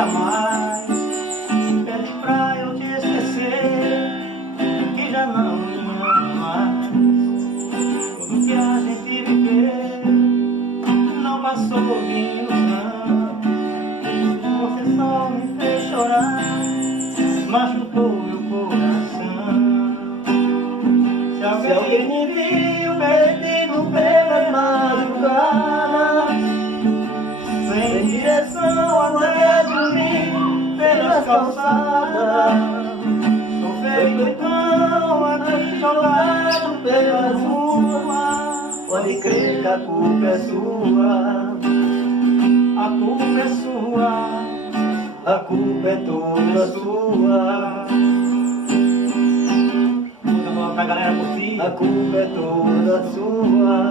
volta mais. Pede pra eu te esquecer, que já não me ama mais. Tudo que a gente viveu não passou de ilusão. Você só me fez chorar, machucou meu coração. Se alguém me viu perdido pelas madrugadas, sem direção até dormir pelas calçadas, sou feito cão aqui jogado pelas ruas. Pode crer que a culpa é sua, a culpa é sua, a culpa é toda sua. Música pra galera curtir. A culpa é toda sua.